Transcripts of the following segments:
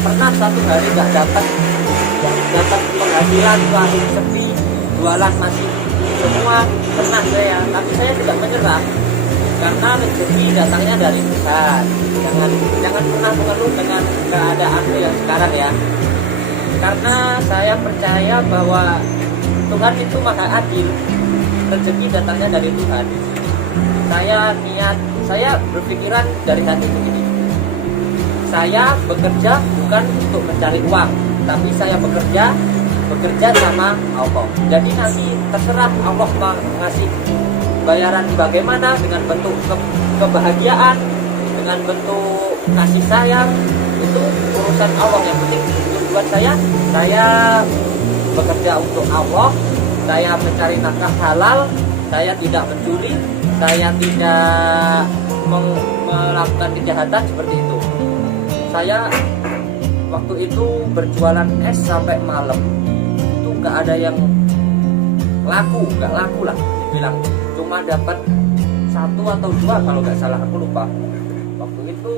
pernah satu hari nggak dapat penghasilan, itu hari sepi, jualan masih semua, pernah saya, tapi saya tidak menyerah karena rezeki datangnya dari Tuhan. Jangan pernah mengeluh dengan keadaan yang sekarang ya, karena saya percaya bahwa Tuhan itu maha adil. Rezeki datangnya dari Tuhan. Saya berpikiran dari hati begini, saya bekerja bukan untuk mencari uang, tapi saya bekerja sama Allah. Jadi nanti terserah Allah mengasih bayaran bagaimana, dengan bentuk kebahagiaan, dengan bentuk kasih sayang, itu urusan Allah. Yang penting tujuan saya bekerja untuk Allah, saya mencari nafkah halal, saya tidak mencuri, saya tidak melakukan kejahatan seperti itu. Saya waktu itu berjualan es sampai malam, itu nggak ada yang nggak laku lah dibilang, cuma dapat 1 atau 2 kalau nggak salah, aku lupa. Waktu itu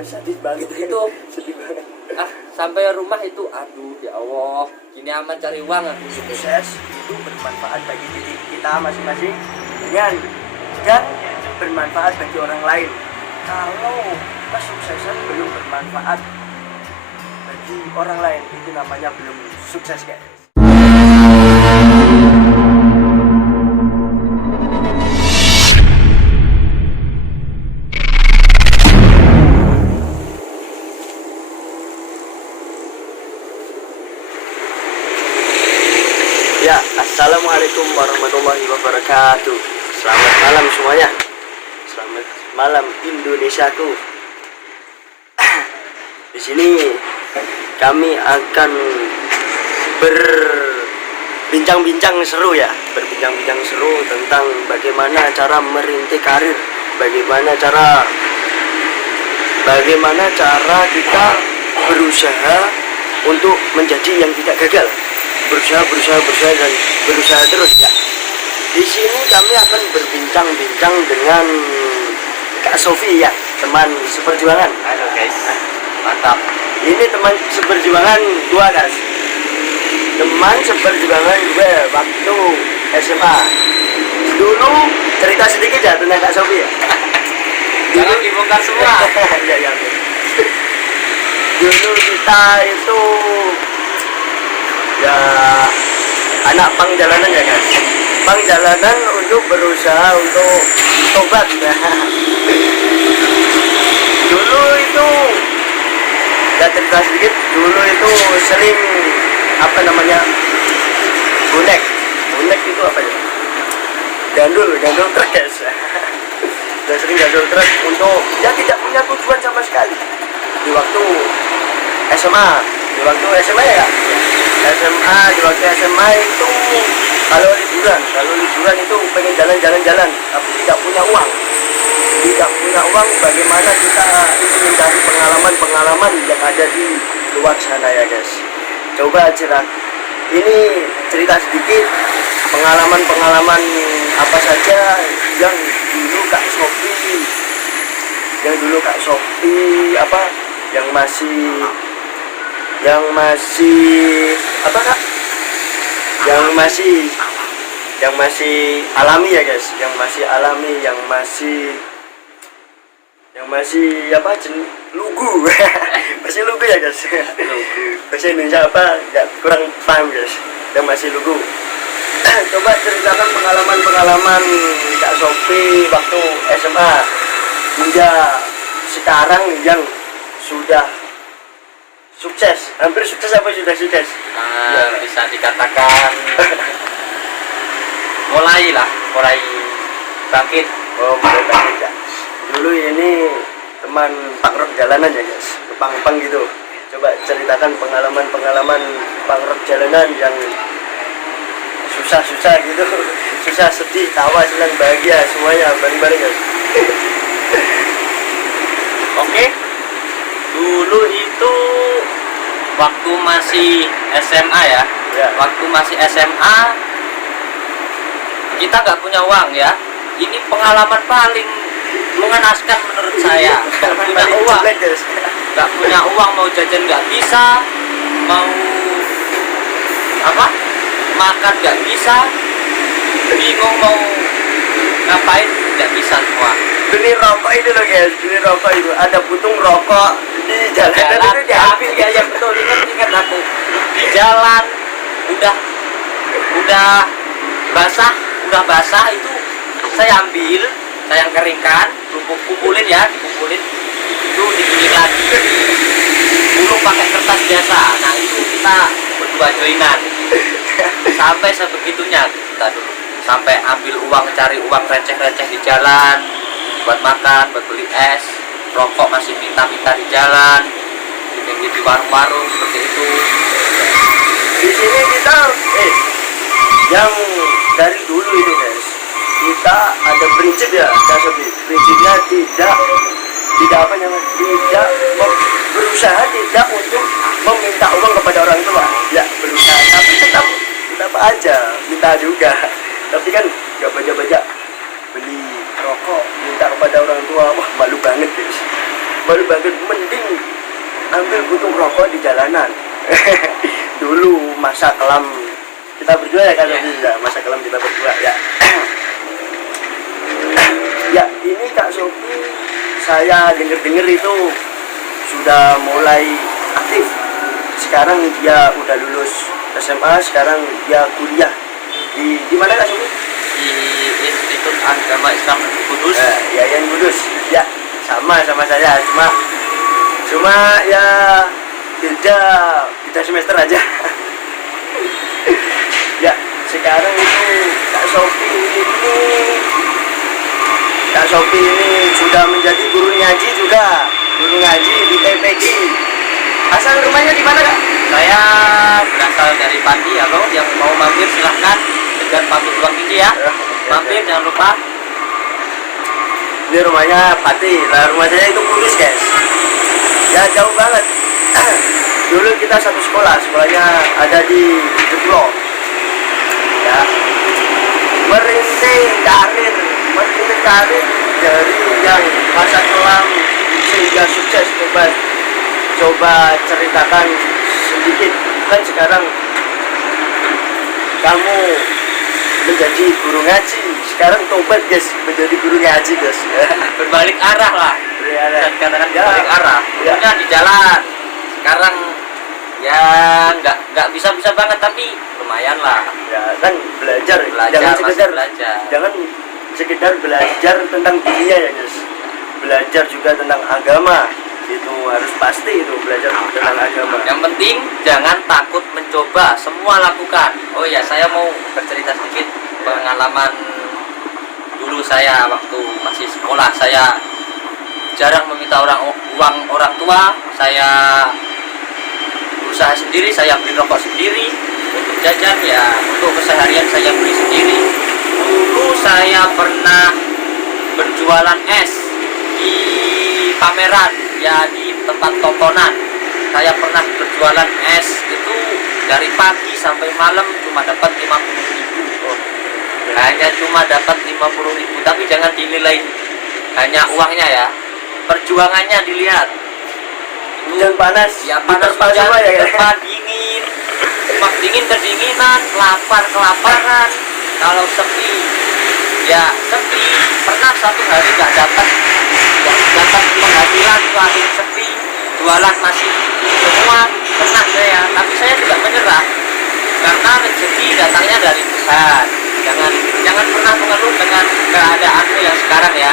sedih banget itu sedih banget. Sampai rumah itu, aduh ya Allah, gini aman cari uang. Sukses itu bermanfaat bagi diri kita masing-masing dan bermanfaat bagi orang lain. Kalau kesuksesan belum bermanfaat bagi orang lain, itu namanya belum sukses, guys. Ya, assalamualaikum warahmatullahi wabarakatuh. Selamat malam semuanya. Selamat malam Indonesiaku. Di sini kami akan berbincang-bincang seru ya, berbincang-bincang seru tentang bagaimana cara merintis karir, bagaimana cara kita berusaha untuk menjadi yang tidak gagal. Berusaha dan berusaha terus ya. Di sini kami akan berbincang-bincang dengan Kak Sofi ya, teman seperjuangan. Halo guys, mantap. Ini teman seperjuangan gua, guys. Teman seperjuangan gue waktu SMA. Dulu cerita sedikit ya tentang Kak Sofi ya. Jangan dibongkar semua. Ya. Dulu kita itu ya anak pang jalanan ya guys, pang jalanan untuk berusaha untuk tobat. Dulu itu ya cerita sedikit, dulu itu sering bonek itu apa ya, gandul truk guys. Dan sering gandul truk untuk ya tidak punya tujuan sama sekali di waktu SMA. Di waktu SMA ya Kak? Di waktu SMA itu kalau liburan itu pengen jalan-jalan tapi tidak punya uang, bagaimana kita ingin mencari pengalaman yang ada di luar sana ya guys. Coba ini cerita sedikit pengalaman apa saja yang dulu Kak Sofi yang masih alami ya guys, yang masih lugu. Masih lugu ya guys. Bahasa Indonesia apa nggak, kurang paham guys, yang masih lugu. Coba ceritakan pengalaman Kak Sofi waktu SMA hingga sekarang yang sudah sukses, hampir sukses apa sudah sukses? Bisa dikatakan mulai bangkit. Mulai bangkit ya. Dulu ini teman pangrok jalanan ya guys, pang gitu. Coba ceritakan pengalaman pangrok jalanan yang susah gitu, susah, sedih, tawa, senang, bahagia, semuanya bareng-bareng guys. Oke, dulu itu waktu masih SMA ya. Waktu masih SMA kita nggak punya uang ya. Ini pengalaman paling mengenaskan menurut saya. Nggak punya uang. nggak punya uang, mau jajan nggak bisa, mau apa makan nggak bisa, bingung mau ngapain nggak bisa semua. Beli rokok itu loh guys, beli rokok itu ada puntung rokok di jalan itu diambil ya, ya betul, ingat aku di jalan udah basah itu saya ambil, saya keringkan, kumpulin itu digiling lagi, gulung pakai kertas biasa. Nah itu kita berdua joinan sampai sebegitunya kita dulu, sampai ambil uang, cari uang receh-receh di jalan buat makan, buat beli es, rokok masih minta-minta di jalan, di warung-warung seperti itu. Di sini kita yang dari dulu itu guys, kita ada prinsip ya, prinsipnya tidak apa namanya, tidak berusaha tidak untuk meminta uang kepada orang tua, ya berusaha, tapi tetap aja minta juga, tapi kan nggak baca beli rokok minta kepada orang tua, wah malu banget guys, malu banget. Mending ambil puntung rokok di jalanan. Dulu masa kelam kita berdua ya kan, ya, masa kelam kita berdua ya. Ya ini Kak Sophie, saya dengar itu sudah mulai aktif. Sekarang dia udah lulus SMA, sekarang dia kuliah di mana Kak Sophie? Di Institut Agama Islam Kudus. Ya yang Kudus. Ya sama saya, cuma ya beda semester aja. Ya sekarang itu Kak Sophie ini sudah menjadi guru ngaji juga, guru ngaji di TPQ. Asal rumahnya di mana Kak? Saya berasal dari Pati. Halo, yang mau mampir silahkan dengan pamit uang ini ya. Mampir jangan lupa. Ini rumahnya Pati, lah rumah saya itu Kudus guys. Ya jauh banget. Dulu kita satu sekolahnya ada di Jeplo. Ya, merintis karir dari yang masa kelam sehingga sukses. Coba ceritakan sedikit, kan sekarang kamu menjadi guru ngaji, sekarang tobat guys menjadi guru ngaji guys. Berbalik arah lah, bisa dikatakan berbalik arah. Ya. Dulunya di jalan, sekarang ya nggak bisa banget, tapi lumayan lah. Ya kan belajar jangan sekedar belajar tentang dunia ya guys, belajar juga tentang agama, itu harus pasti itu belajar tentang agama. Yang penting jangan takut mencoba, semua lakukan. Oh ya, saya mau bercerita sedikit pengalaman dulu saya waktu masih sekolah. Saya jarang meminta uang orang tua, saya usaha sendiri, saya beli rokok sendiri, untuk jajan ya, untuk keseharian saya beli sendiri. Dulu saya pernah berjualan es di pameran, ya di tempat tontonan. Saya pernah berjualan es itu dari pagi sampai malam cuma dapat 50.000. Hanya cuma dapat 50.000, tapi jangan dinilai hanya uangnya ya, perjuangannya dilihat. Hujan panas, ya panas, hujan, ya, depan dingin, dingin kedinginan, lapar kelaparan. Kalau sepi ya sepi, pernah satu hari nggak dapat penghasilan, itu hari sepi, jualan masih semua, pernah saya. Tapi saya tidak menyerah, karena rezeki datangnya dari Tuhan. Jangan pernah mengeluh dengan keadaanmu yang sekarang ya,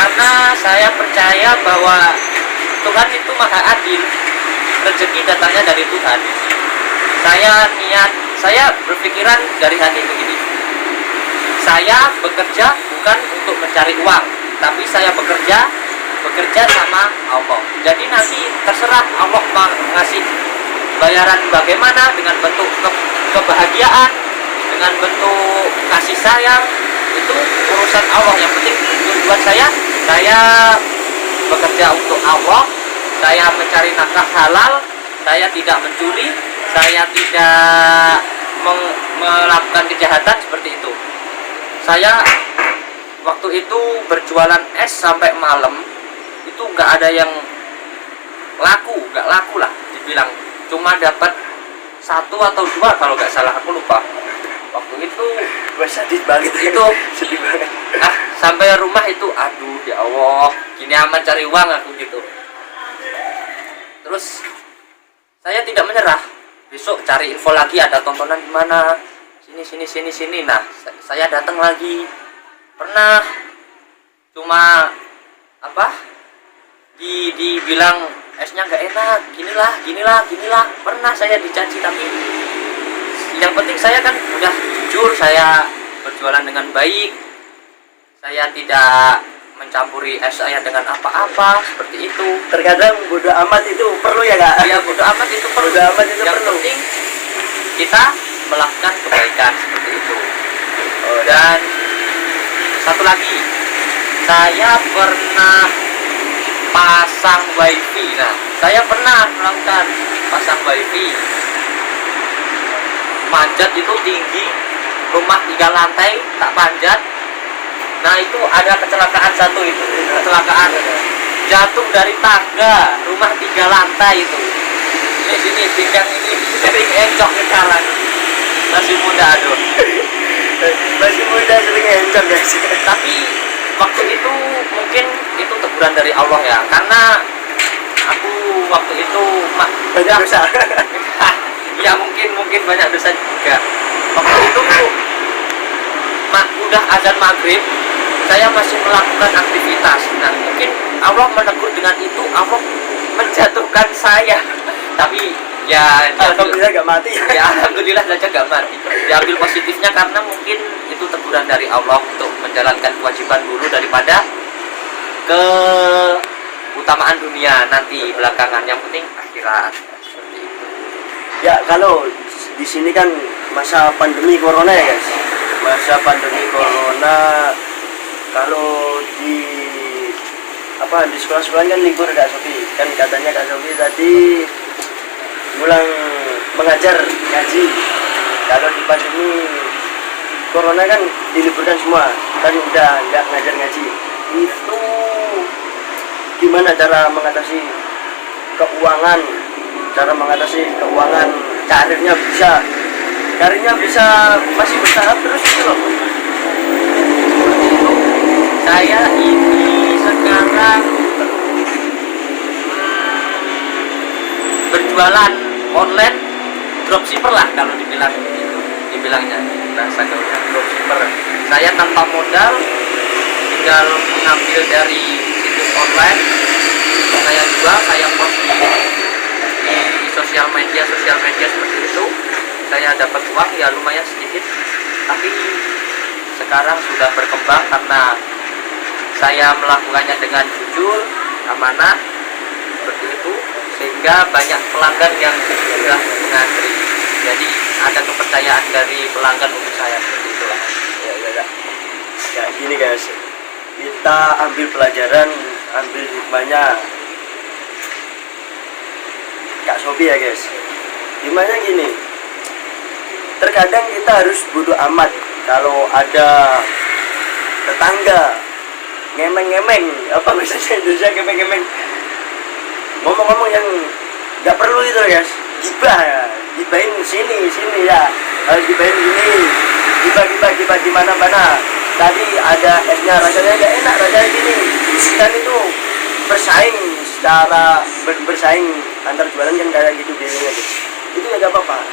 karena saya percaya bahwa Tuhan itu maha adil. Rezeki datangnya dari Tuhan. Saya berpikiran dari hati begini, saya bekerja bukan untuk mencari uang, tapi saya bekerja sama Allah. Jadi nanti terserah Allah mengasih bayaran bagaimana, dengan bentuk kebahagiaan, dengan bentuk kasih sayang, itu urusan Allah. Yang penting tujuan saya bekerja untuk Allah, saya mencari nafkah halal, saya tidak mencuri, saya tidak melakukan kejahatan seperti itu. Saya waktu itu berjualan es sampai malam, itu nggak ada yang nggak laku lah dibilang, cuma dapat 1 atau 2 kalau nggak salah, aku lupa waktu itu. Wah, sadis banget Itu sedih banget. sampai rumah itu aduh ya Allah, gini aman cari uang aku gitu. Terus saya tidak menyerah, besok cari info lagi ada tontonan di mana, sini. Nah saya datang lagi, pernah cuma apa dibilang esnya nggak enak, ginilah, pernah saya dijanji. Tapi yang penting saya kan udah jujur, saya berjualan dengan baik, saya tidak mencampuri es saya dengan apa-apa seperti itu. Terkadang bodo amat itu perlu ya kak? Ya bodo amat itu perlu. Bodo amat itu yang perlu. penting kita melakukan kebaikan seperti itu. Oh, Dan satu lagi, saya pernah pasang wifi. Nah saya pernah melakukan pasang wifi, manjat itu tinggi, rumah 3 lantai tak panjat. Nah itu ada kecelakaan satu, itu kecelakaan jatuh dari tangga rumah 3 lantai itu. Sini pinggang ini sering encok sekarang, masih muda aduh. Masih muda sering encok guys. Tapi waktu itu mungkin itu teguran dari Allah ya, karena aku waktu itu Banyak dosa. ya mungkin banyak dosa juga. Waktu itu udah azan maghrib, saya masih melakukan aktivitas. Nah mungkin Allah menegur dengan itu, Allah menjatuhkan saya. Tapi ya Alhamdulillah gak mati. ya alhamdulillah saja gak mati. Diambil positifnya karena mungkin itu teguran dari Allah untuk menjalankan kewajiban dulu daripada keutamaan dunia nanti belakangan, yang penting akhirat. Seperti itu. Ya kalau di sini kan masa pandemi corona ya guys. Masa pandemi corona, kalau di sekolah-sekolah kan libur Kak Sofi. Kan katanya Kak Sofi tadi pulang mengajar ngaji. Kalau di pandemi corona kan diliburkan semua, kan udah nggak ngajar ngaji. Itu gimana cara mengatasi keuangan, karirnya bisa masih bertahap terus gitu loh. Saya ini sekarang berjualan online, dropshipper lah kalau dibilangnya bahasa gaulnya dropshipper. Saya tanpa modal, tinggal mengambil dari situs online, saya jual, saya post di sosial media seperti itu. Saya dapat uang ya lumayan sedikit, tapi sekarang sudah berkembang karena saya melakukannya dengan jujur, amanah seperti itu, sehingga banyak pelanggan yang sudah mengantri. Jadi ada kepercayaan dari pelanggan untuk saya, seperti itulah. Ya gini guys, kita ambil pelajaran, ambil hikmahnya Kak Sofi ya guys. Gimana gini, terkadang kita harus bodo amat kalau ada tetangga ngemeng-ngemeng, apa bahasa Indonesia ngemeng-ngemeng, ngomong-ngomong yang nggak perlu itu guys. Gibahin sini ya, harus gibahin ini, gibah di mana-mana. Tadi ada esnya rasanya nggak enak, rasanya gini. Kan itu bersaing antar jualan kan kayak gitu biasanya guys. Itu ya nggak apa-apa,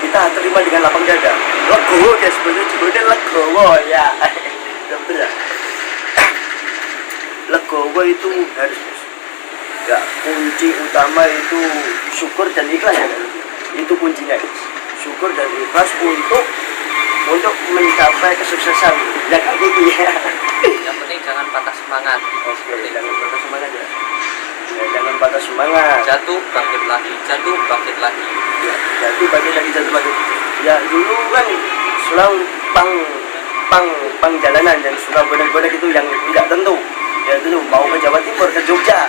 kita terima dengan lapang dada. Legowo guys, sebetulnya legowo ya. Betul ya. Legowo itu harus nggak, kunci utama itu syukur dan ikhlas ya kan? Itu kuncinya guys. Syukur dan ikhlas untuk mencapai kesuksesan yang kayak gitu ya. Yang penting jangan patah semangat. Oke, jangan patah semangat ya. Jangan patah semangat. Jatuh bangkit lagi. Ya, jatuh bangkit. Ya dulu kan selalu pang jalanan dan suka bonek-bonek itu yang tidak tentu. Ya itu mau ke Jawa Timur, ke Jogja.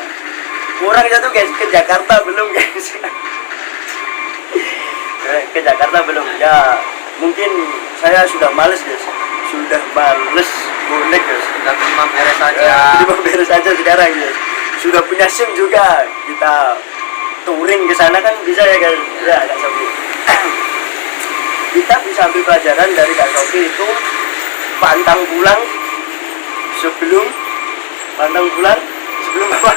Kurang jatuh guys, ke Jakarta belum guys. Ke Jakarta belum. Ya mungkin saya sudah males guys. Bonek guys. Sudah memang beres saja. Beres aja sekarang guys. sudah punya SIM juga, kita touring ke sana kan bisa ya guys. Ya Kak Sofi. Kita bisa ambil pelajaran dari Kak Sofi itu pantang pulang sebelum apa?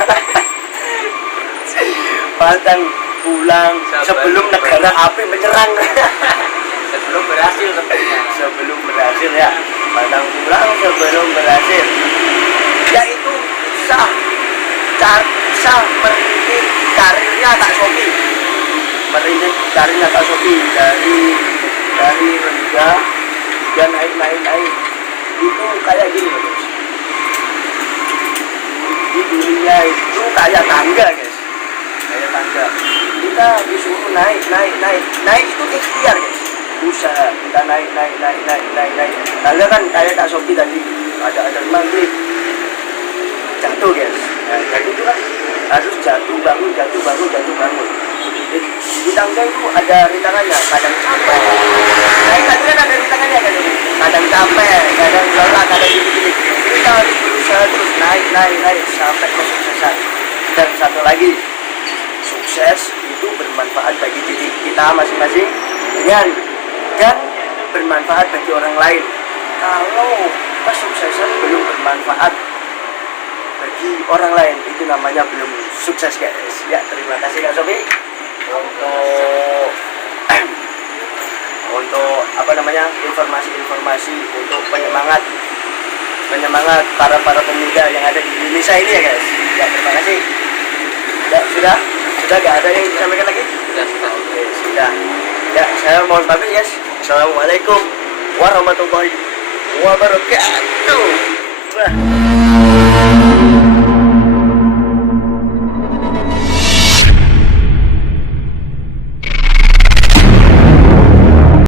Pantang pulang sebelum negara api menyerang. Sebelum berhasil sebenarnya. Sebelum berhasil ya, pantang pulang sebelum berhasil. Yaitu bisa merintis karirnya Kak Sofi. Merintis karirnya Kak Sofi dari rendah dan naik. Itu kayak gini loh guys. Di dunia itu kayak tangga guys. Kayak tangga. Kita disuruh naik itu ikhtiar guys. Usaha kita naik. Tangga kan kayak Kak Sofi tadi ada maghrib jatuh guys. Nah, jadi itu kan harus jatuh bangun. Di tangga itu ada rintangannya, kadang capek. Naik tadi kan ada rintangannya kan, kadang capek, kadang lelah, kadang gini. Kita harus berusaha terus naik sampai kesuksesan. Dan satu lagi, sukses itu bermanfaat bagi diri kita masing-masing dan bermanfaat bagi orang lain. Kalau kesuksesan belum bermanfaat bagi orang lain, itu namanya belum sukses guys. Ya, terima kasih Kak Sofi untuk informasi untuk penyemangat para pemuda yang ada di Indonesia ini ya guys. Ya, terima kasih. Ya, sudah gak ada yang disampaikan lagi? Sudah. Oke, sudah. Ya, saya mohon pamit guys. Assalamualaikum warahmatullahi wabarakatuh. Wah.